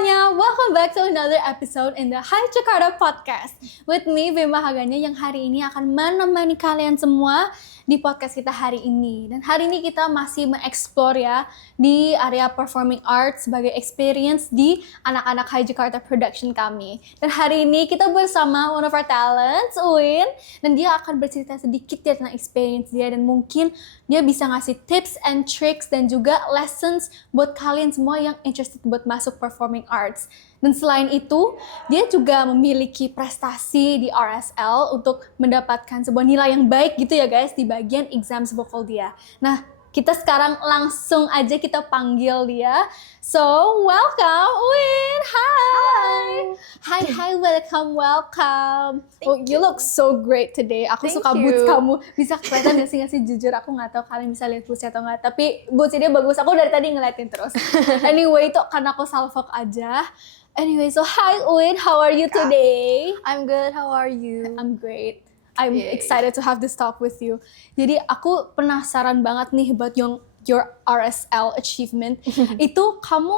semuanya, welcome back to another episode in the Hi Jakarta Podcast with me, Bima Haganya, yang hari ini akan menemani kalian semua di podcast kita hari ini. Dan hari ini kita masih mengeksplor ya di area performing arts sebagai experience di anak-anak Hi Jakarta production kami. Dan hari ini kita bersama one of our talents, Uin, dan dia akan bercerita sedikit ya tentang experience dia, dan mungkin dia bisa ngasih tips and tricks dan juga lessons buat kalian semua yang interested buat masuk performing arts. Dan selain itu, dia juga memiliki prestasi di RSL untuk mendapatkan sebuah nilai yang baik gitu ya guys di bagian exams vokal dia. Nah, kita sekarang langsung aja kita panggil dia. So, welcome Win. Hi, welcome. You look so great today. Aku Thank suka you. boots kamu. Bisa kelihatan gak sih jujur aku nggak tahu kalian bisa lihat bootsnya atau nggak. Tapi bootsnya dia bagus. Aku dari tadi ngeliatin terus. Anyway, itu karena aku salfok aja. Anyway, so hi Uin, how are you today? I'm good, how are you? I'm great. I'm Yay. excited to have this talk with you. Jadi aku penasaran banget nih about your RSL achievement. Itu kamu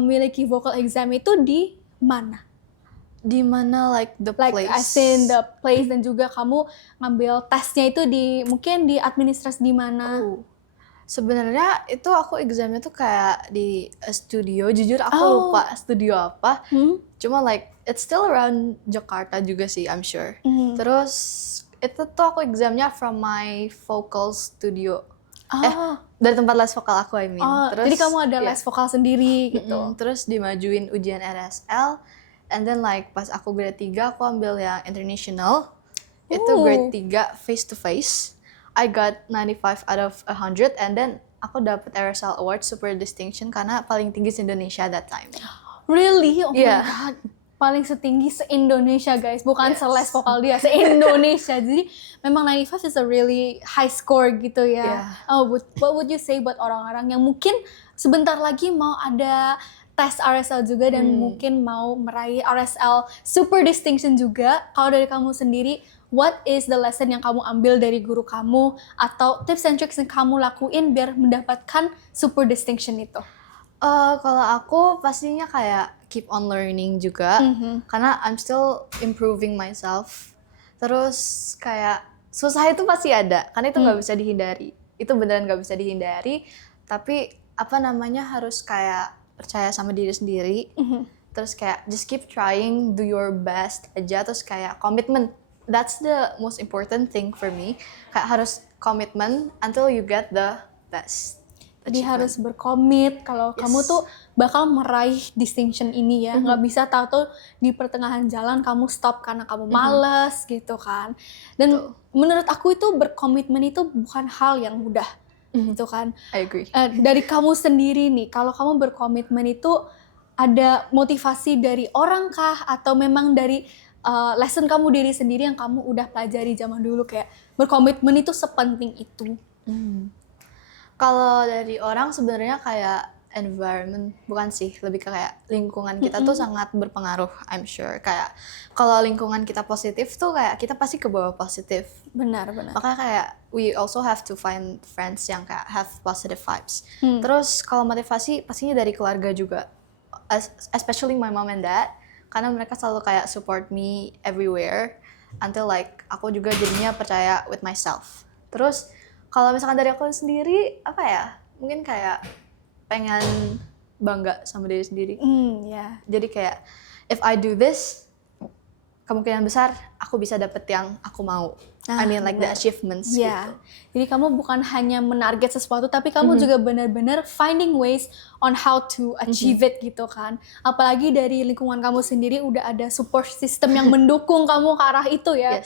memiliki vocal exam itu di mana? Di mana like the Like place? as in the place, dan juga kamu ngambil tesnya itu mungkin di administrasi di mana? Oh. Sebenarnya itu aku examnya tuh kayak di studio. Jujur aku lupa studio apa. Cuma like it's still around Jakarta juga sih, I'm sure. Terus itu tuh aku examnya from my vocal studio. Dari tempat les vokal aku, I mean. Terus, jadi kamu ada les vokal sendiri gitu. Terus dimajuin ujian RSL. And then like pas aku grade 3 aku ambil yang international. Itu grade 3 face to face. I got 95 out of 100, and then aku dapet RSL Award Super Distinction karena paling tinggi se-Indonesia that time. Really? Oh Yeah. my god. Paling setinggi se-Indonesia guys, bukan seles vokal dia, se-Indonesia. Jadi memang 95 is a really high score gitu ya. Yeah. Oh, what would you say buat orang-orang yang mungkin sebentar lagi mau ada tes RSL juga dan mungkin mau meraih RSL Super Distinction juga? Kalau dari kamu sendiri, what is the lesson yang kamu ambil dari guru kamu atau tips and tricks yang kamu lakuin biar mendapatkan Super Distinction itu? Kalau aku pastinya kayak keep on learning juga, karena I'm still improving myself. Terus kayak susah itu pasti ada, karena itu nggak bisa dihindari. Itu beneran nggak bisa dihindari. Tapi harus kayak percaya sama diri sendiri. Terus kayak just keep trying, do your best aja. Terus kayak komitmen. That's the most important thing for me. Kayak harus komitmen until you get the best. Jadi harus berkomit kalau kamu tuh bakal meraih distinction ini ya. Nggak bisa tahu di pertengahan jalan kamu stop karena kamu males gitu kan. Dan menurut aku itu berkomitmen itu bukan hal yang mudah gitu kan. I agree. Dari kamu sendiri nih, kalau kamu berkomitmen itu ada motivasi dari orang kah? Atau memang dari lesson kamu diri sendiri yang kamu udah pelajari zaman dulu, kayak berkomitmen itu sepenting itu? Kalau dari orang sebenarnya kayak environment, bukan sih, lebih ke kayak lingkungan kita tuh sangat berpengaruh, I'm sure. Kayak kalau lingkungan kita positif tuh kayak kita pasti ke bawah positif. Benar. Makanya kayak we also have to find friends yang kayak have positive vibes. Terus kalau motivasi pastinya dari keluarga juga, especially my mom and dad. Karena mereka selalu kayak support me everywhere until like aku juga jadinya percaya with myself. Terus kalau misalkan dari aku sendiri mungkin kayak pengen bangga sama diri sendiri. Jadi kayak if I do this, kemungkinan besar aku bisa dapet yang aku mau. I mean like the achievements gitu. Jadi kamu bukan hanya menarget sesuatu, tapi kamu juga benar-benar finding ways on how to achieve it gitu kan. Apalagi dari lingkungan kamu sendiri udah ada support system yang mendukung kamu ke arah itu ya.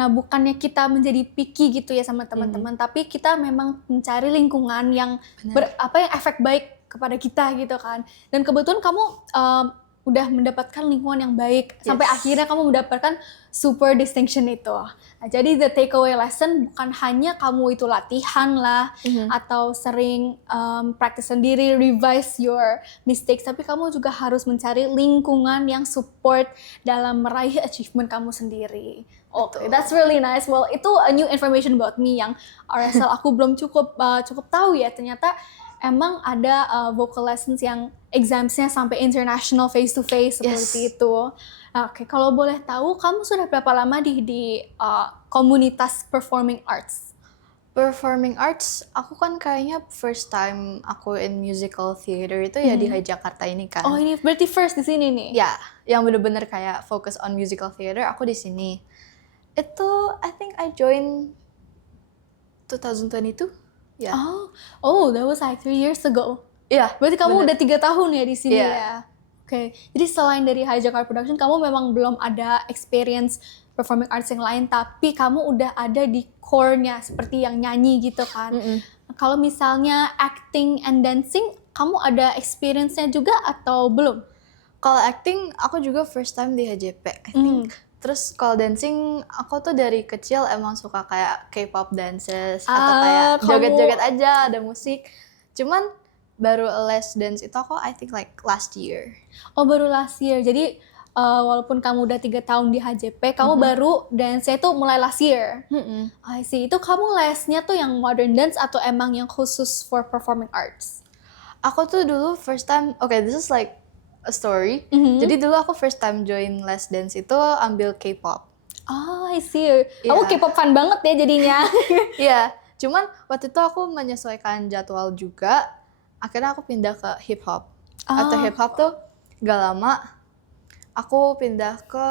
Nah, bukannya kita menjadi picky gitu ya sama teman-teman, tapi kita memang mencari lingkungan yang yang efek baik kepada kita gitu kan. Dan kebetulan kamu udah mendapatkan lingkungan yang baik sampai akhirnya kamu mendapatkan super distinction itu. Nah, jadi the takeaway lesson bukan hanya kamu itu latihan lah atau sering practice sendiri, revise your mistakes, tapi kamu juga harus mencari lingkungan yang support dalam meraih achievement kamu sendiri. Okay, that's really nice. Well, itu a new information about me yang RSL aku belum cukup tahu ya. Ternyata emang ada vocal lessons yang examsnya sampai international face to face seperti itu. Oke, kalau boleh tahu kamu sudah berapa lama di komunitas performing arts? Performing arts, aku kan kayaknya first time aku in musical theater itu ya di Hai Jakarta ini kan. Oh, ini berarti first di sini nih? Ya, yang bener-bener kayak fokus on musical theater, aku di sini. Itu, I think I joined 2022. Ya. Oh, that was like 3 years ago. Iya. Berarti kamu bener. udah 3 tahun ya di sini Iya. ya? Oke, jadi selain dari Hai Jakarta Production, kamu memang belum ada experience performing arts yang lain, tapi kamu udah ada di core-nya, seperti yang nyanyi gitu kan. Kalau misalnya acting and dancing, kamu ada experience-nya juga atau belum? Kalau acting, aku juga first time di HJP, I think. Terus kalau dancing, aku tuh dari kecil emang suka kayak K-pop dances, atau kayak joget-joget aja, ada musik. Cuman baru les dance itu aku I think like last year. Oh, baru last year. Jadi walaupun kamu udah 3 tahun di HJP, kamu baru dance-nya tuh mulai last year. I see. Itu kamu lesnya tuh yang modern dance atau emang yang khusus for performing arts? Aku tuh dulu first time, okay, this is like a story. Jadi dulu aku first time join les dance itu ambil K-pop. Oh, I see. Kamu K-pop fan banget ya jadinya. Iya, cuman waktu itu aku menyesuaikan jadwal juga. Akhirnya aku pindah ke hip hop. Atau hip hop tuh gak lama aku pindah ke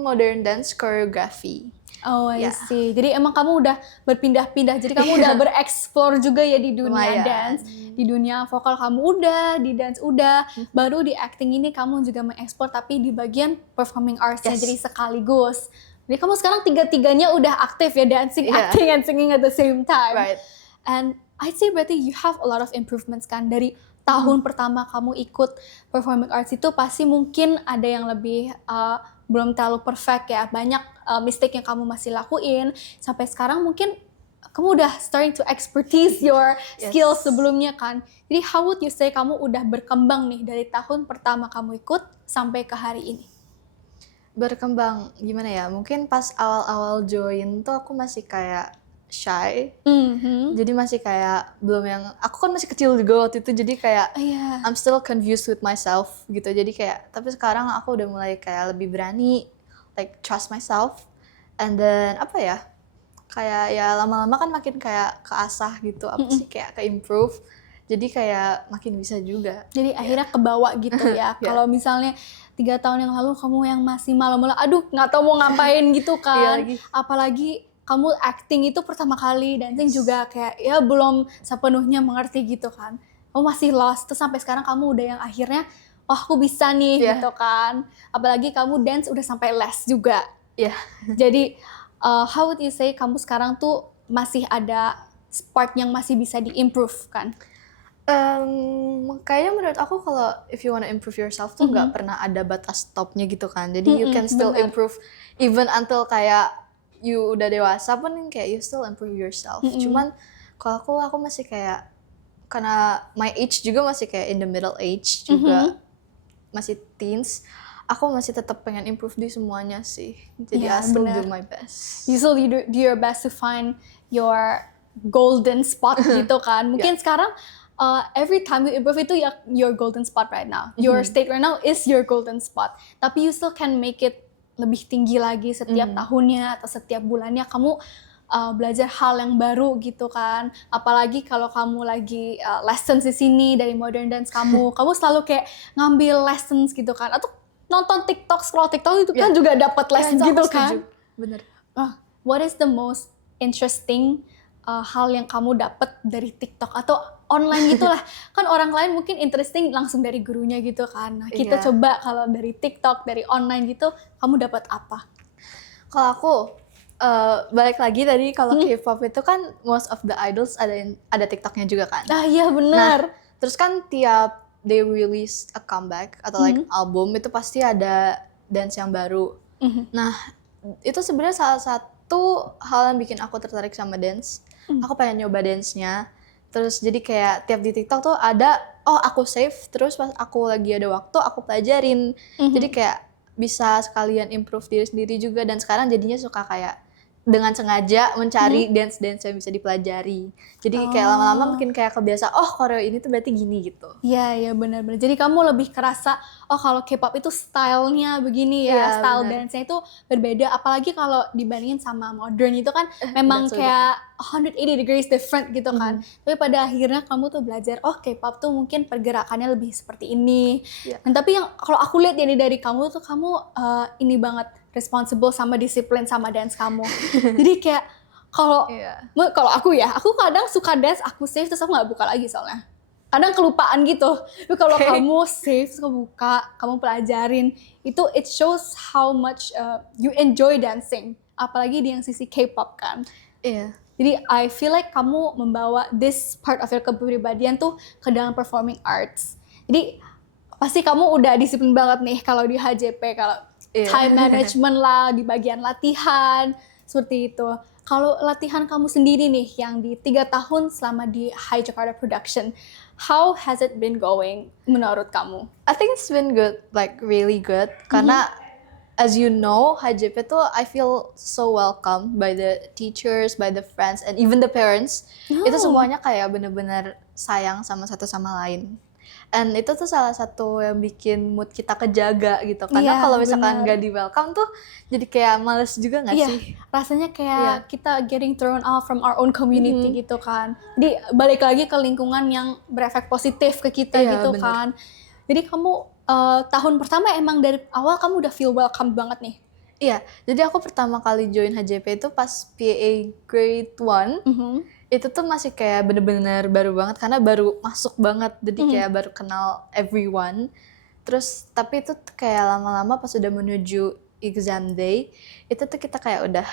modern dance choreography. Oh, I see. Jadi emang kamu udah berpindah-pindah. Jadi kamu udah bereksplor juga ya di dunia dance. Di dunia vokal kamu udah, di dance udah. Baru di acting ini kamu juga mengeksplor tapi di bagian performing arts-nya. Jadi sekaligus. Jadi kamu sekarang tiga-tiganya udah aktif ya, dancing, acting, and singing at the same time. Right. And I'd say berarti you have a lot of improvements kan. Dari tahun pertama kamu ikut performing arts itu pasti mungkin ada yang lebih belum terlalu perfect ya. Banyak mistake yang kamu masih lakuin. Sampai sekarang mungkin kamu udah starting to expertise your skills sebelumnya kan. Jadi how would you say kamu udah berkembang nih dari tahun pertama kamu ikut sampai ke hari ini? Berkembang gimana ya? Mungkin pas awal-awal join tuh aku masih kayak shy. Jadi masih kayak belum yang, aku kan masih kecil juga waktu itu, jadi kayak I'm still confused with myself gitu. Jadi kayak, tapi sekarang aku udah mulai kayak lebih berani, like trust myself. And then apa ya, kayak ya lama-lama kan makin kayak keasah gitu, apa sih, kayak ke-improve. Jadi kayak makin bisa juga. Jadi akhirnya kebawa gitu ya. Kalau misalnya 3 tahun yang lalu kamu yang masih malam-malam, aduh nggak tahu mau ngapain gitu kan. Apalagi kamu acting itu pertama kali, dancing juga kayak ya belum sepenuhnya mengerti gitu kan. Kamu masih lost, terus sampai sekarang kamu udah yang akhirnya, oh aku bisa nih gitu kan. Apalagi kamu dance udah sampai les juga. Jadi how would you say kamu sekarang tuh masih ada part yang masih bisa di-improve kan? Kayaknya menurut aku kalau if you wanna improve yourself tuh nggak pernah ada batas stopnya gitu kan. Jadi you can still improve even until kayak you udah dewasa pun kayak you still improve yourself. Cuman kalau aku masih kayak, karena my age juga masih kayak in the middle age juga, masih teens, aku masih tetap pengen improve di semuanya sih. Jadi I still do my best. You still do your best to find your golden spot gitu kan. Mungkin sekarang every time you improve itu ya your golden spot right now. Your state right now is your golden spot. Tapi you still can make it lebih tinggi lagi setiap tahunnya atau setiap bulannya kamu belajar hal yang baru gitu kan. Apalagi kalau kamu lagi lessons di sini dari modern dance kamu selalu kayak ngambil lessons gitu kan. Atau nonton TikTok, scroll TikTok itu kan juga dapat lessons gitu kan. Bener. What is the most interesting hal yang kamu dapat dari TikTok atau online gitulah? Kan orang lain mungkin interesting langsung dari gurunya gitu kan. Nah, kita coba kalau dari TikTok, dari online gitu, kamu dapat apa? Kalau aku balik lagi tadi, kalau K-pop itu kan most of the idols ada TikToknya juga kan. Iya benar. Nah, terus kan tiap they release a comeback atau like album itu pasti ada dance yang baru. Nah, itu sebenarnya salah satu hal yang bikin aku tertarik sama dance. Aku pengen nyoba dance-nya. Terus jadi kayak tiap di TikTok tuh ada, aku save, terus pas aku lagi ada waktu aku pelajarin. Jadi kayak bisa sekalian improve diri sendiri juga, dan sekarang jadinya suka kayak dengan sengaja mencari dance-dance yang bisa dipelajari. Jadi kayak lama-lama makin kayak kebiasa, oh koreo ini tuh berarti gini gitu. Iya, benar-benar. Jadi kamu lebih kerasa, oh kalau K-pop itu stylenya begini ya, Iya, style benar. dance-nya itu berbeda. Apalagi kalau dibandingin sama modern itu kan memang that's so kayak 180 degrees different gitu kan. Tapi pada akhirnya kamu tuh belajar, oh K-pop tuh mungkin pergerakannya lebih seperti ini. Iya. Dan tapi yang kalau aku lihat dari kamu tuh kamu ini banget responsible sama disiplin sama dance kamu. Jadi kayak kalau Iya. kalau aku kadang suka dance, aku save terus aku nggak buka lagi soalnya. Kadang kelupaan gitu. Tapi kalau kamu save, terus kamu buka, kamu pelajarin, itu it shows how much you enjoy dancing. Apalagi di yang sisi K-pop kan. Iya. Jadi I feel like kamu membawa this part of your kepribadian tuh ke dalam performing arts. Jadi pasti kamu udah disiplin banget nih kalau di HJP, kalau time management lah, di bagian latihan, seperti itu. Kalau latihan kamu sendiri nih, yang di 3 tahun selama di High Jakarta Production, how has it been going menurut kamu? I think it's been good, like really good. Karena as you know, HJP tuh I feel so welcome by the teachers, by the friends, and even the parents. Itu semuanya kayak bener-bener sayang sama satu sama lain. And itu tuh salah satu yang bikin mood kita kejaga gitu. Karena kalau misalkan gak di welcome tuh jadi kayak males juga gak sih? Rasanya kayak kita getting thrown out from our own community gitu kan. Jadi balik lagi ke lingkungan yang berefek positif ke kita gitu bener. kan. Jadi kamu tahun pertama emang dari awal kamu udah feel welcome banget nih? Iya, jadi aku pertama kali join HJP itu pas PA grade 1. Itu tuh masih kayak bener-bener baru banget karena baru masuk banget, jadi kayak baru kenal everyone. Terus tapi itu kayak lama-lama pas udah menuju exam day, itu tuh kita kayak udah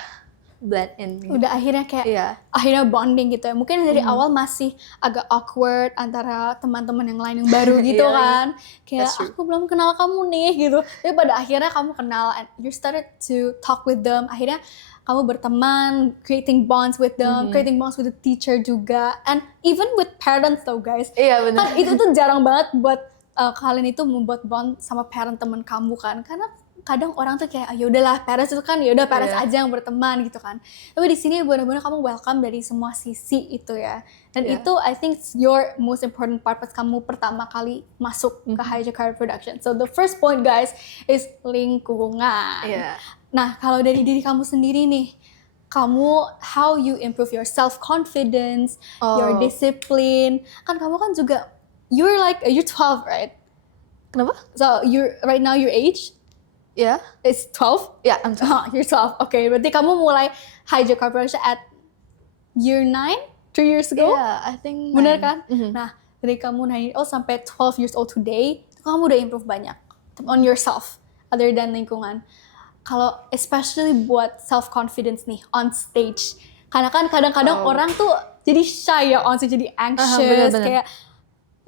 blend in gitu. Udah akhirnya kayak akhirnya bonding gitu ya. Mungkin dari awal masih agak awkward antara teman-teman yang lain yang baru gitu kan. Kayak aku belum kenal kamu nih gitu. Tapi pada akhirnya kamu kenal and you started to talk with them. Akhirnya kamu berteman, creating bonds with them, creating bonds with the teacher juga, and even with parents though guys. Iya benar. Kan itu tuh jarang banget buat kalian itu membuat bond sama parent teman kamu kan. Karena kadang orang tuh kayak ya udahlah parents itu kan ya udah parents aja yang berteman gitu kan. Tapi di sini benar-benar kamu welcome dari semua sisi itu ya. Dan itu I think your most important part pas kamu pertama kali masuk ke High Jakarta Production. So the first point guys is lingkungan. Nah, kalau dari diri kamu sendiri nih, kamu how you improve your self confidence, your discipline. Kan kamu kan juga you're 12, right? Kenapa? So right now your age? Yeah. It's 12? Yeah, I'm 12. You're 12. Okay, berarti kamu mulai High Jakarta Production at year 9? 3 years ago? Yeah, I think 9. Bener kan? Nah, dari kamu 9 years old sampai 12 years old today, kamu udah improve banyak on yourself, other than lingkungan. Kalau especially buat self confidence nih on stage, karena kan kadang-kadang orang tuh jadi shy ya on stage, jadi anxious, kayak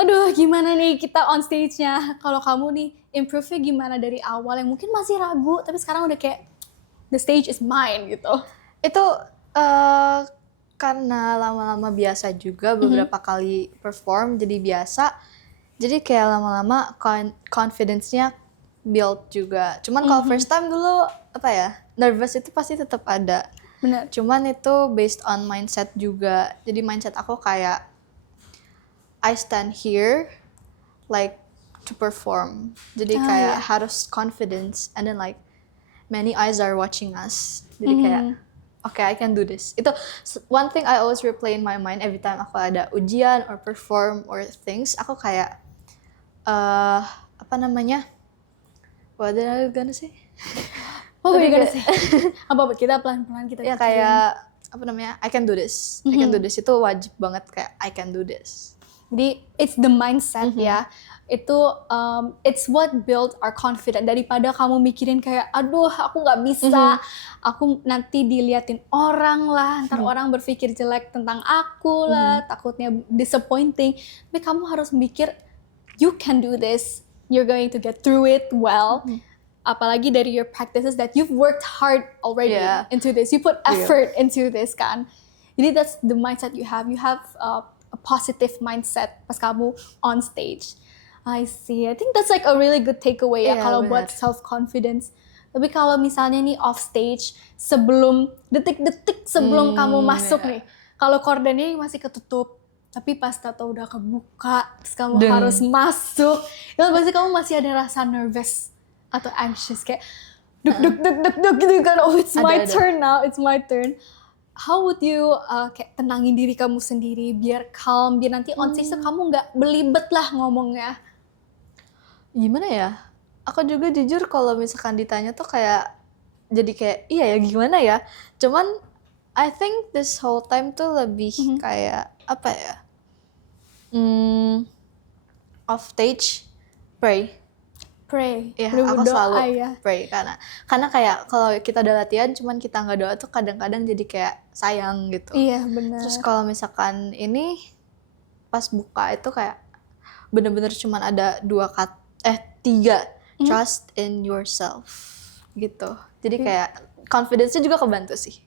aduh gimana nih kita on stage-nya. Kalau kamu nih improve-nya gimana dari awal yang mungkin masih ragu tapi sekarang udah kayak the stage is mine gitu. Itu karena lama-lama biasa juga, beberapa kali perform jadi biasa. Jadi kayak lama-lama confidence-nya build juga. Cuman kalau first time dulu nervous itu pasti tetap ada. Benar. Cuman itu based on mindset juga. Jadi mindset aku kayak I stand here like to perform. Jadi kayak harus confidence and then like many eyes are watching us. Jadi kayak okay, I can do this. Itu one thing I always replay in my mind every time aku ada ujian or perform or things. Aku kayak what did I gonna say? What were you gonna say? Apa kita pelan-pelan kita ya kayak I can do this. I can do this itu wajib banget, kayak I can do this. Jadi it's the mindset ya. Itu it's what build our confidence, daripada kamu mikirin kayak aduh aku nggak bisa, aku nanti diliatin orang lah, ntar orang berpikir jelek tentang aku lah, takutnya disappointing. Tapi kamu harus mikir you can do this, you're going to get through it well. Apalagi dari your practices that you've worked hard already into this, you put effort into this kan. Jadi that's the mindset you have. You have a positive mindset pas kamu on stage. I see. I think that's like a really good takeaway ya kalau buat self confidence. Tapi kalau misalnya nih off stage, detik-detik sebelum kamu masuk nih, kalau kordennya masih ketutup, tapi pas tato udah kebuka, terus kamu harus masuk, itu pasti kamu masih ada rasa nervous atau anxious kayak duk gitu kan, oh it's my turn now, it's my turn. How would you kayak tenangin diri kamu sendiri biar calm, biar nanti on stage kamu nggak belibet lah ngomongnya? Gimana ya? Aku juga jujur kalau misalkan ditanya tuh kayak jadi kayak iya ya gimana ya. Cuman I think this whole time tuh lebih kayak apa ya? Off stage pray. Ya, aku selalu pray karena kayak kalau kita udah latihan cuman kita nggak doa tuh kadang-kadang jadi kayak sayang gitu. Iya benar. Terus kalau misalkan ini pas buka itu kayak bener-bener cuman ada 3 trust in yourself gitu. Jadi kayak confidence-nya juga kebantu sih.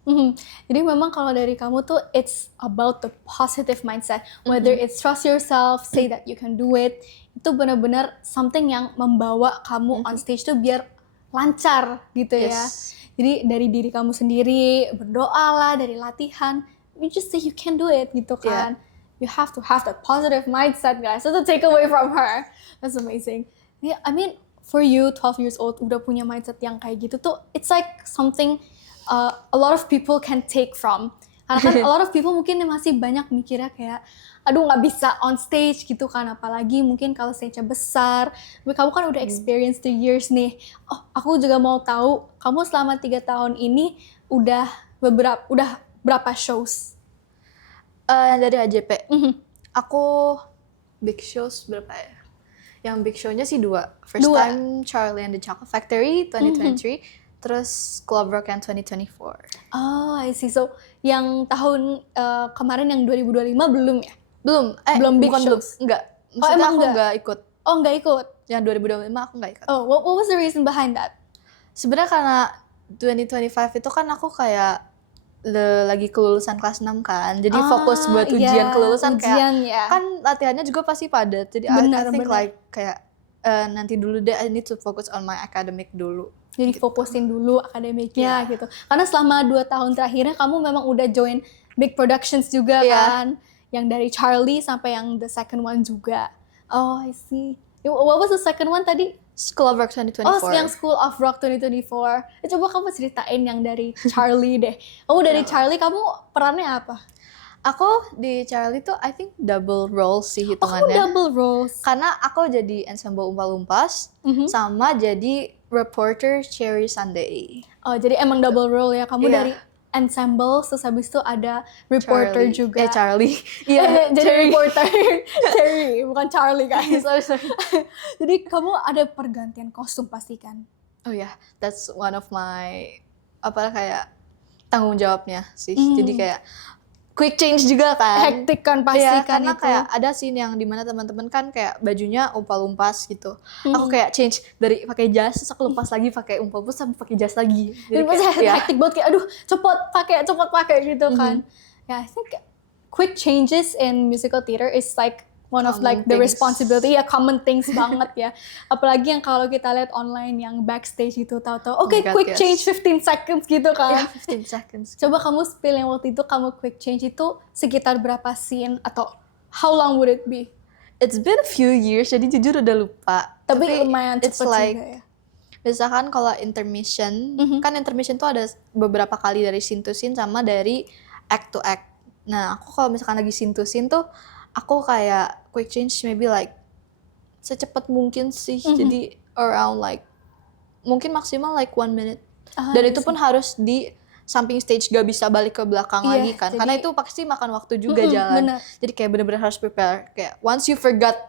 Jadi memang kalau dari kamu tuh it's about the positive mindset. Whether it's trust yourself, say that you can do it. Itu benar-benar something yang membawa kamu on stage tuh biar lancar gitu ya. Jadi dari diri kamu sendiri, berdoa lah, dari latihan. You just say you can do it gitu kan. You have to have that positive mindset guys. So to take away from her. That's amazing. Yeah, I mean for you 12 years old udah punya mindset yang kayak gitu tuh it's like something a lot of people can take from. Karena kan a lot of people mungkin masih banyak mikirnya kayak aduh nggak bisa on stage gitu kan, apalagi mungkin kalau stage-nya besar. Tapi kamu kan udah experience 3 years nih. Oh, aku juga mau tahu kamu selama 3 tahun ini udah berapa shows? Dari HJP. Aku big shows berapa ya? Yang big show-nya sih 2. First time Charlie and the Chocolate Factory 2023, terus Club Rock yang 2024. Oh, I see. So, yang tahun kemarin yang 2025 belum ya? Belum big shows. Enggak. Maksudnya aku enggak ikut. Oh, enggak ikut? Yang 2025 aku enggak ikut. Oh, what was the reason behind that? Sebenarnya karena 2025 itu kan aku kayak lagi kelulusan kelas 6 kan. Jadi fokus buat ujian kelulusan kayak kan latihannya juga pasti padat. Jadi I think like kayak nanti dulu deh I need to focus on my academic dulu. Jadi gitu. Fokusin dulu akademiknya gitu. Karena selama 2 tahun terakhirnya kamu memang udah join big productions juga kan. Yang dari Charlie sampai yang the second one juga. Oh, I see. What was the second one tadi? School of Rock 2024. Oh, yang School of Rock 2024. Coba kamu ceritain yang dari Charlie deh. Oh, dari Charlie kamu perannya apa? Aku di Charlie tuh I think double role sih hitungannya. Oh, double roles. Karena aku jadi ensemble umpa-lumpas sama jadi reporter Cherry Sunday. Oh, jadi emang double role ya. Kamu dari ensemble, terus habis itu ada reporter Charlie. juga. Charlie. Iya, jadi reporter. Cherry, bukan Charlie guys. sorry. Jadi kamu ada pergantian kostum pasti kan? Oh ya, that's one of my kayak tanggung jawabnya sih. Jadi kayak quick change juga kan. Hektik kan pasti kan karena itu. kayak ada scene yang dimana teman-teman kan kayak bajunya umpa-lumpas gitu. Aku kayak change dari pakai jas, terus aku lepas lagi pakai umpa-lumpas sampai pakai jas lagi. Jadi hektik banget kayak aduh cepet pakai gitu kan. Yeah, I think quick changes in musical theater is like one of like the responsibility, common things banget ya. Apalagi yang kalau kita lihat online yang backstage itu tahu-tahu, quick change 15 seconds gitu kan. 15 seconds. Coba kamu spill yang waktu itu kamu quick change itu sekitar berapa scene atau how long would it be? It's been a few years, jadi jujur udah lupa. Tapi lumayan cepet juga ya. Misalkan kalau intermission, kan intermission tuh ada beberapa kali dari scene to scene sama dari act to act. Nah, aku kalau misalkan lagi scene to scene tuh aku kayak quick change maybe like secepat mungkin sih. Jadi around like mungkin maksimal like 1 minute. Dan itu pun harus di samping stage, gak bisa balik ke belakang lagi kan. Karena itu pasti makan waktu juga jalan. Bener. Jadi kayak bener-bener harus prepare. Kayak once you forgot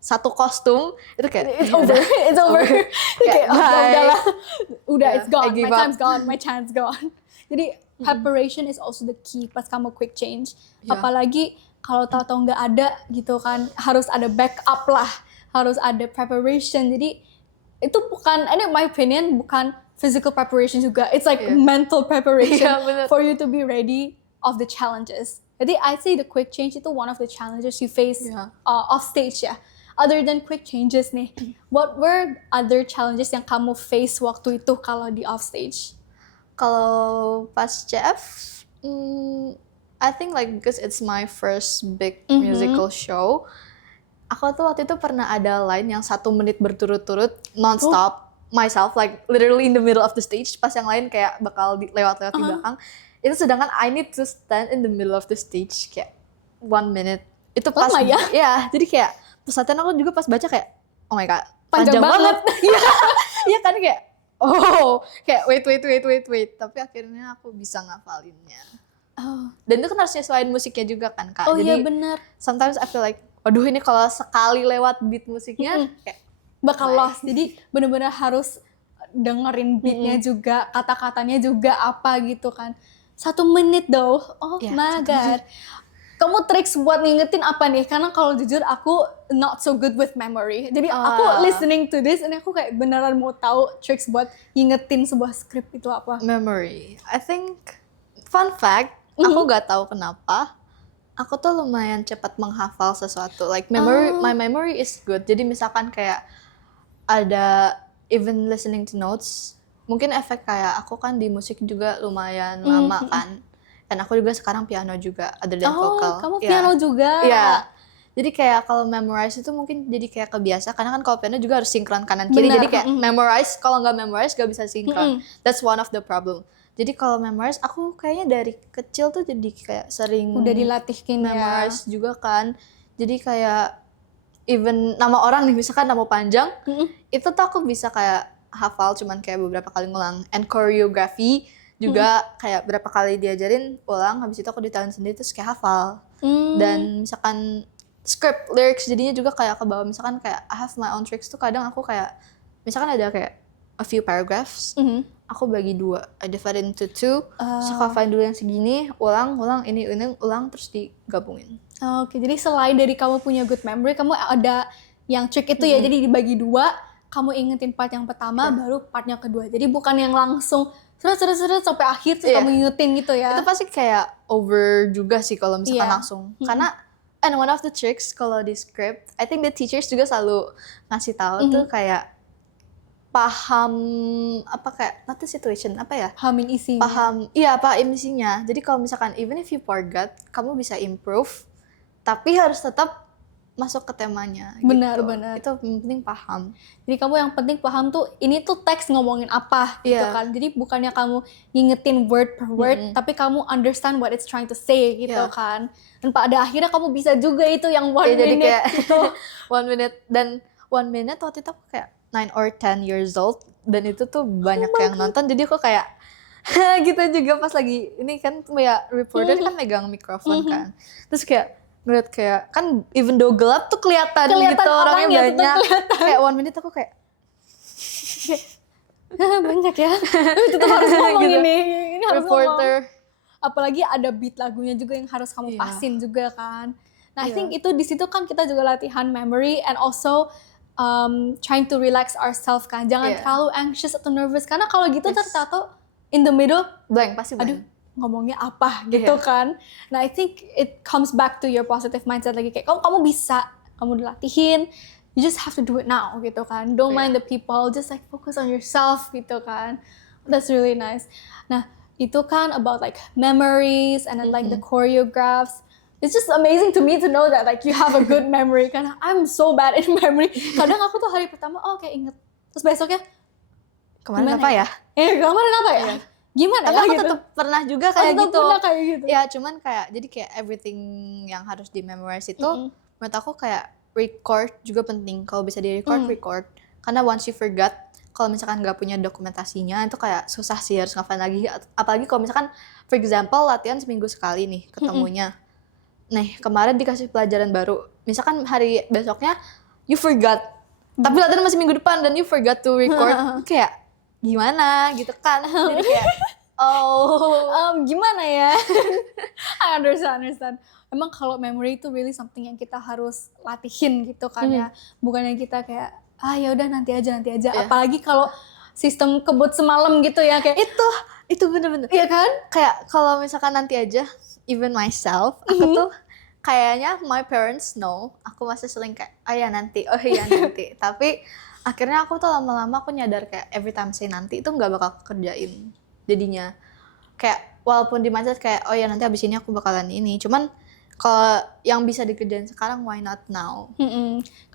satu kostum itu kayak it's over. Kayak udahlah. It's gone. My time's gone. My chance gone. Jadi preparation is also the key pas kamu quick change. Apalagi kalau tahu-tahu nggak ada gitu kan, harus ada backup lah, harus ada preparation. Jadi itu bukan, in my opinion, bukan physical preparation juga. It's like mental preparation for you to be ready of the challenges. Jadi I say the quick change itu one of the challenges you face off stage ya. other than quick changes nih, what were other challenges yang kamu face waktu itu kalau di off stage? Kalau pas CF, I think like because it's my first big musical show, aku tuh waktu itu pernah ada line yang 1 menit berturut-turut non-stop, myself like literally in the middle of the stage, pas yang lain kayak bakal lewat-lewat di belakang. Itu sedangkan I need to stand in the middle of the stage kayak 1 minute. Itu pas Lama ya? Ya, jadi kayak pesantren aku juga pas baca kayak oh my god, Panjang banget. Iya. Iya kan kayak kayak wait. Tapi akhirnya aku bisa ngafalinnya. Dan itu kan harus nyesuaiin musiknya juga kan Kak. Oh Jadi iya benar. sometimes I feel like waduh ini kalau sekali lewat beat musiknya kayak Bakal lost. Jadi benar-benar harus dengerin beatnya juga, kata-katanya juga apa gitu kan. 1 menit though. Oh Iya, my god. Kamu tricks buat ngingetin apa nih? Karena kalau jujur aku not so good with memory. Jadi aku listening to this and aku kayak beneran mau tahu tricks buat ngingetin sebuah script itu apa. memory. I think fun fact, aku gak tahu kenapa aku tuh lumayan cepat menghafal sesuatu. Like my memory is good. Jadi misalkan kayak ada even listening to notes, mungkin efek kayak aku kan di musik juga lumayan lama kan. Dan aku juga sekarang piano juga, other than vocal. Kamu Iya. piano juga. Iya. Jadi kayak kalau memorize itu mungkin jadi kayak kebiasa karena kan kalau piano juga harus sinkron kanan kiri. Benar. Jadi kayak memorize, kalau nggak memorize nggak bisa sinkron. That's one of the problem. Jadi kalau memorize aku kayaknya dari kecil tuh jadi kayak sering Udah dilatihkin ya. memorize juga kan. Jadi kayak even nama orang nih misalkan nama panjang, itu tuh aku bisa kayak hafal cuman kayak beberapa kali ngulang. And choreography juga kayak berapa kali diajarin ulang, habis itu aku ditahan sendiri terus kayak hafal. Dan misalkan script lyrics jadinya juga kayak ke bawah, misalkan kayak I have my own tricks tuh kadang aku kayak misalkan ada kayak a few paragraphs, aku bagi 2, I divide into 2, terus aku hafalin dulu yang segini, ulang, ini ulang terus digabungin. Oke, jadi selain dari kamu punya good memory, kamu ada yang trick itu ya, jadi dibagi 2, kamu ingetin part yang pertama, baru part yang kedua. Jadi bukan yang langsung seret sampai akhir terus kamu ingetin gitu ya. Itu pasti kayak over juga sih kalau misalkan langsung. Karena and one of the tricks kalau di script, I think the teachers juga selalu ngasih tahu tuh kayak paham apa kayak not the situation apa ya? Pahamin isinya. Paham isinya. Jadi kalau misalkan even if you forgot, kamu bisa improve, tapi harus tetap masuk ke temanya. Benar. Itu penting paham. Jadi kamu yang penting paham tuh ini tuh teks ngomongin apa gitu kan. Jadi bukannya kamu ngingetin word per word, tapi kamu understand what it's trying to say gitu kan. Dan pada akhirnya kamu bisa juga itu yang 1 minute Jadi kayak gitu. 1 minute dan 1 minute waktu itu aku kayak 9 or 10 years old dan itu tuh banyak yang nonton, jadi aku kayak gitu juga pas lagi ini kan kayak reporter kan megang mikrofon kan, terus kayak ngeliat kayak kan even though gelap tuh kelihatan gitu orangnya banyak, kayak 1 minute aku kayak banyak ya. Tetap harus ngomong Gitu. ini harus reporter. ngomong. Apalagi ada beat lagunya juga yang harus kamu pasin juga kan. Nah, I think itu di situ kan kita juga latihan memory and also trying to relax ourselves kan. Jangan terlalu anxious atau nervous karena kalau gitu tertato in the middle Blank, pasti blank. aduh ngomongnya apa gitu kan. Nah, I think it comes back to your positive mindset lagi kayak kamu bisa, kamu dilatihin, you just have to do it now gitu kan. Don't mind the people, just like focus on yourself gitu kan. That's really nice. Nah, itu kan about like memories and then like the choreographs. It's just amazing to me to know that like you have a good memory karena I'm so bad in memory. Kadang aku tuh hari pertama kayak inget, terus besoknya Kemarin apa ya? Kemarin apa ya? Gimana Tapi ya aku gitu. tetap pernah juga kayak tetap gitu. pernah kayak gitu. Ya cuman kayak jadi kayak everything yang harus di memorize itu menurut aku kayak record juga penting. Kalau bisa di record. Karena once you forgot, kalau misalkan nggak punya dokumentasinya itu kayak susah sih harus ngafalin lagi. Apalagi kalau misalkan for example latihan seminggu sekali nih ketemunya. Nih kemarin dikasih pelajaran baru. Misalkan hari besoknya you forgot. Tapi latihan masih minggu depan dan you forgot to record. Kayak gimana gitu kan. Jadi kayak gimana ya? I understand. Emang kalau memory itu really something yang kita harus latihin gitu kan ya. Bukannya kita kayak ya udah nanti aja. Apalagi kalau sistem kebut semalam gitu ya kayak itu bener-bener. Iya kan? Kayak kalau misalkan nanti aja, even myself, aku tuh kayaknya my parents know aku masih sering kayak oh ya nanti tapi akhirnya aku tuh lama-lama aku nyadar kayak every time say nanti itu nggak bakal aku kerjain, jadinya kayak walaupun di mindset kayak oh ya nanti abis ini aku bakalan ini, cuman kalau yang bisa dikerjain sekarang why not now.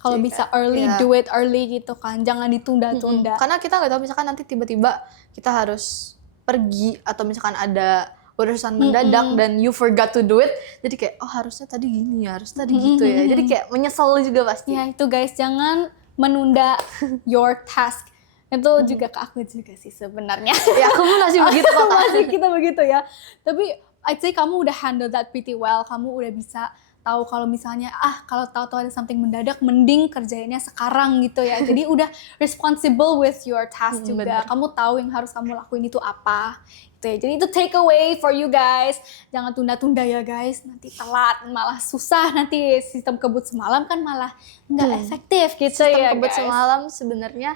Kalau Jadi bisa kayak, early, ya. do it early gitu kan, jangan ditunda-tunda. Karena kita nggak tahu misalkan nanti tiba-tiba kita harus pergi atau misalkan ada urusan mendadak dan you forgot to do it, jadi kayak oh harusnya tadi gini ya, harusnya tadi gitu ya, jadi kayak menyesal juga pasti. Ya itu guys, jangan menunda your task. Itu juga ke aku juga sih sebenarnya. Ya aku pun masih begitu kok Kak. Masih kita begitu ya. Tapi I'd say kamu udah handle that pretty well. Kamu udah bisa tahu kalau misalnya kalau tahu-tahu ada something mendadak, mending kerjainnya sekarang gitu ya. Jadi udah responsible with your task juga. Bener. Kamu tahu yang harus kamu lakuin itu apa. Gitu ya. Jadi itu take away for you guys. Jangan tunda-tunda ya guys. Nanti telat, malah susah. Nanti sistem kebut semalam kan malah nggak efektif gitu Sistem ya kebut guys. semalam sebenarnya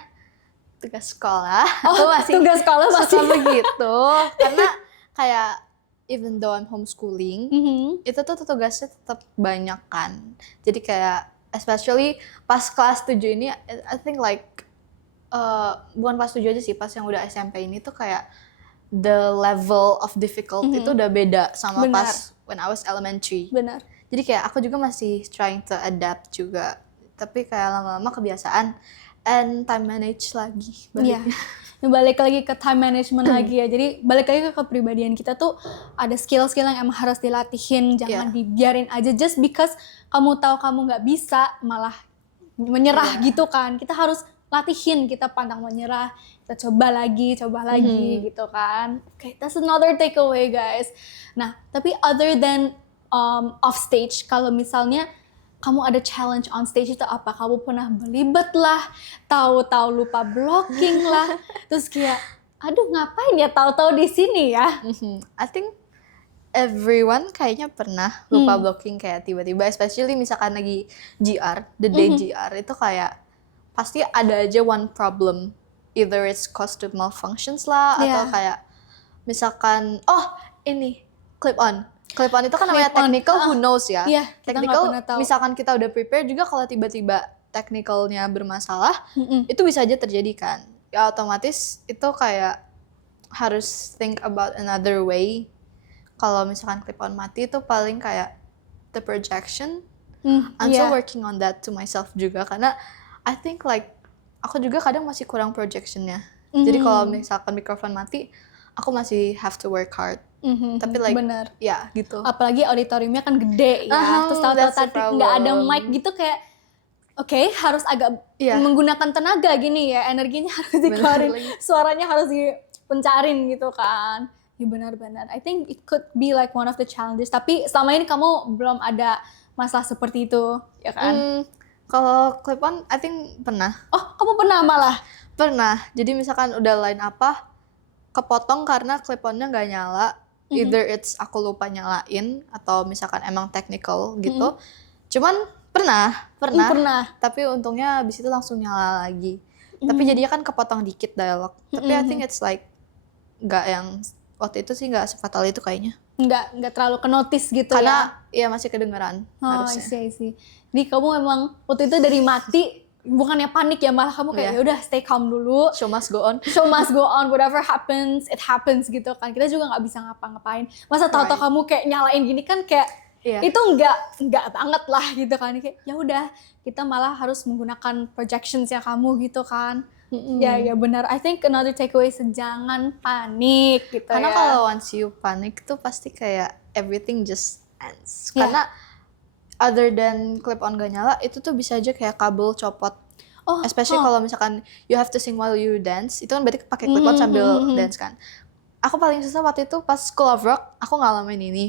tugas sekolah. Oh, aku masih tugas sekolah masih suka begitu. Karena kayak even though I'm homeschooling, itu tuh tugasnya tetap banyak kan. Jadi kayak especially pas kelas 7 ini, I think like bukan kelas 7 aja sih, pas yang udah SMP ini tuh kayak the level of difficulty itu udah beda sama Benar. pas when I was elementary. Benar. Jadi kayak aku juga masih trying to adapt juga. Tapi kayak lama-lama kebiasaan and time manage lagi. Iya. Balik lagi ke time management lagi ya. Jadi balik lagi ke kepribadian kita tuh ada skill-skill yang emang harus dilatihin. Jangan dibiarin aja just because kamu tahu kamu nggak bisa malah menyerah gitu kan. Kita harus latihin, kita pantang menyerah. Kita coba lagi gitu kan. Okay, that's another takeaway guys. Nah, tapi other than off stage, kalau misalnya kamu ada challenge on stage itu apa? Kamu pernah belibet lah, tahu-tahu lupa blocking lah, terus kayak, aduh ngapain ya tahu-tahu di sini ya? I think everyone kayaknya pernah lupa blocking kayak tiba-tiba, especially misalkan lagi GR, the day GR itu kayak pasti ada aja one problem, either it's costume malfunctions lah atau kayak misalkan ini clip on itu kan namanya technical, who knows ya. Iya, kita nggak Technical pernah tahu. misalkan kita udah prepare juga kalau tiba-tiba technicalnya bermasalah, itu bisa aja terjadi kan. Ya otomatis itu kayak harus think about another way. Kalau misalkan clip on mati itu paling kayak the projection. I'm still working on that to myself juga karena I think like aku juga kadang masih kurang projectionnya. Jadi kalau misalkan mikrofon mati, aku masih have to work hard. Tapi like Bener. ya gitu. Apalagi auditoriumnya kan gede ya, terus tahu-tahu that's the tadi nggak ada problem. mic gitu kayak oke, harus agak menggunakan tenaga gini ya, energinya harus dikeluarin, suaranya harus dipencarin gitu kan. Ya benar-benar. I think it could be like one of the challenges. Tapi selama ini kamu belum ada masalah seperti itu, ya kan? Kalau clip on, I think pernah. Oh, kamu pernah malah? Pernah. Jadi misalkan udah line apa, kepotong karena clip onnya nggak nyala. Either it's aku lupa nyalain atau misalkan emang technical gitu. Cuman pernah. Tapi untungnya abis itu langsung nyala lagi. Tapi jadinya kan kepotong dikit dialog. Tapi I think it's like nggak yang waktu itu sih nggak sefatal itu kayaknya. Nggak terlalu ke-notice gitu Karena ya masih kedengeran harusnya. I see. Jadi kamu emang waktu itu dari mati bukannya panik ya, malah kamu kayak ya udah stay calm dulu. Show must go on. Show must go on, whatever happens, it happens gitu kan. Kita juga nggak bisa ngapa-ngapain. Masa tahu-tahu kamu kayak nyalain gini kan kayak itu nggak banget lah gitu kan. Kayak ya udah, kita malah harus menggunakan projections ya kamu gitu kan. Ya benar. I think another takeaway is jangan panik gitu. Karena ya. kalau once you panic tuh pasti kayak everything just ends. Karena other than clip on gak nyala, itu tuh bisa aja kayak kabel copot. Especially kalau misalkan you have to sing while you dance, itu kan berarti pakai clip on sambil dance kan. Aku paling susah waktu itu pas School of Rock, aku ngalamin ini.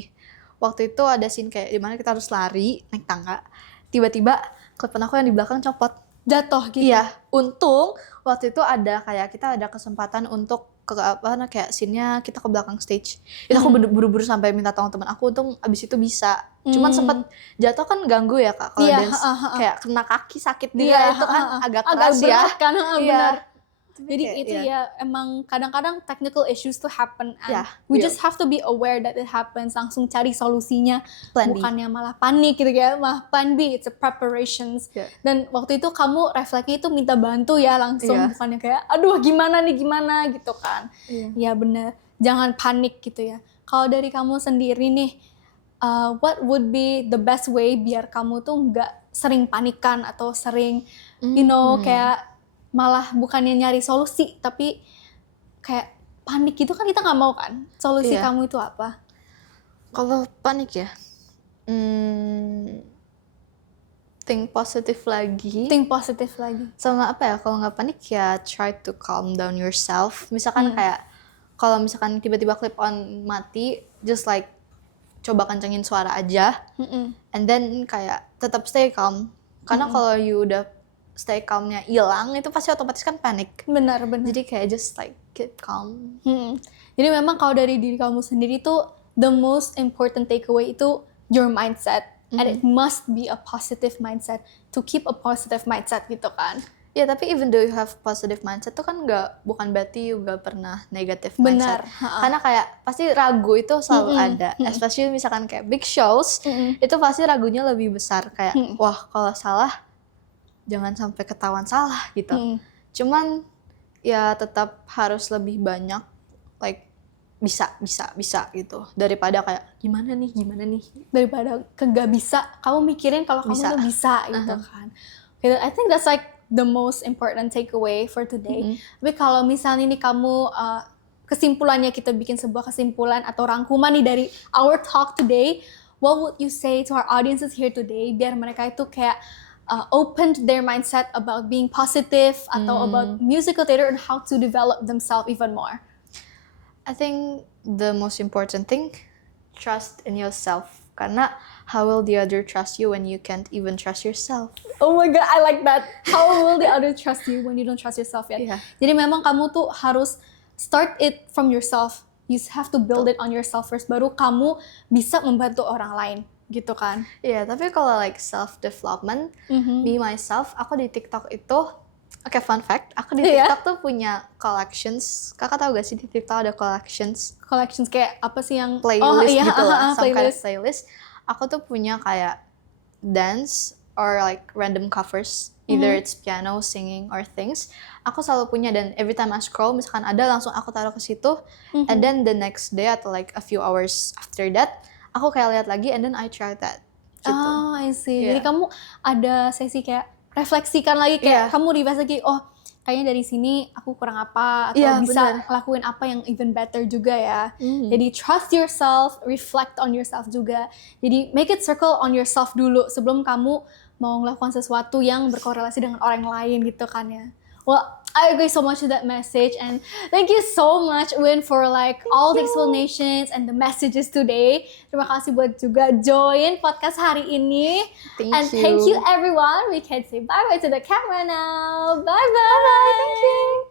Waktu itu ada scene kayak dimana kita harus lari naik tangga, tiba-tiba clip on aku yang di belakang copot. Jatuh gitu. Iya, untung waktu itu ada kayak kita ada kesempatan untuk kayak scene-nya kita ke belakang stage. Itu aku buru-buru sampai minta tolong teman aku, untung abis itu bisa. Cuman sempet jatuh kan ganggu ya Kak, kalau dance kayak kena kaki sakit dia, itu kan agak keras ya. Berat kan, benar. Itu Jadi kayak, itu ya emang kadang-kadang technical issues tuh happen and Yeah, we yeah. just have to be aware that it happens, langsung cari solusinya. Plan B. Bukannya malah panik gitu ya, malah plan B, it's a preparations. Yeah. Dan waktu itu kamu refleksnya itu minta bantu ya langsung, Yeah. bukannya kayak aduh gimana gitu kan. Iya. Ya bener, jangan panik gitu ya. Kalau dari kamu sendiri nih, what would be the best way biar kamu tuh nggak sering panikan atau sering kayak malah bukannya nyari solusi tapi kayak panik gitu kan kita nggak mau kan. Solusi Iya. kamu itu apa? Kalau panik ya, think positive lagi. Think positif lagi. Sama apa ya, kalau nggak panik ya try to calm down yourself. Misalkan kayak kalau misalkan tiba-tiba clip on mati, just like coba kencengin suara aja, and then kayak tetap stay calm. Karena kalau you udah stay calmnya hilang, itu pasti otomatis kan panik. Benar. Jadi kayak just like keep calm. Jadi memang kalau dari diri kamu sendiri tuh the most important takeaway itu your mindset, and it must be a positive mindset to keep a positive mindset gitu kan. Ya tapi even though you have positive mindset tuh kan bukan berarti you gak pernah negative Benar, mindset. Karena kayak pasti ragu itu selalu ada. Especially misalkan kayak big shows, itu pasti ragunya lebih besar. Kayak wah kalau salah jangan sampai ketahuan salah gitu. Cuman ya tetap harus lebih banyak like bisa gitu daripada kayak gimana nih. Daripada nggak bisa, kamu mikirin kalau kamu tuh bisa gitu kan. Okay, I think that's like the most important takeaway for today. Tapi kalau misalnya nih kamu kesimpulannya, kita bikin sebuah kesimpulan atau rangkuman nih dari our talk today, what would you say to our audiences here today biar mereka itu kayak opened their mindset about being positive atau about musical theater and how to develop themselves even more? I think the most important thing, trust in yourself. Karena how will the other trust you when you can't even trust yourself? Oh my god, I like that. How will the other trust you when you don't trust yourself yet? Yeah. Jadi memang kamu tuh harus start it from yourself. You have to build it on yourself first, baru kamu bisa membantu orang lain, gitu kan? Iya, tapi kalau like self development, me myself, aku di TikTok itu, oke, fun fact, aku di TikTok tuh punya collections. Kakak tahu gak sih di TikTok ada collections? Collections kayak apa sih yang Playlist gitu lah, some kind of playlist. playlist. Aku tuh punya kayak dance or like random covers, either it's piano, singing, or things. Aku selalu punya, dan every time I scroll, misalkan ada, langsung aku taruh ke situ. And then the next day atau like a few hours after that, aku kayak lihat lagi, and then I try that. Gitu. Oh, I see. Yeah. Jadi kamu ada sesi kayak refleksikan lagi, kayak kamu revise lagi, oh kayaknya dari sini aku kurang apa, atau bisa lakuin apa yang even better juga ya. Jadi trust yourself, reflect on yourself juga. Jadi make it circle on yourself dulu sebelum kamu mau melakukan sesuatu yang berkorelasi dengan orang lain gitu kan ya. Well, I agree so much with that message, and thank you so much Win for like all the explanations and the messages today. Terima kasih buat juga join podcast hari ini. Thank you everyone. We can say bye bye to the camera now. Bye bye. Thank you.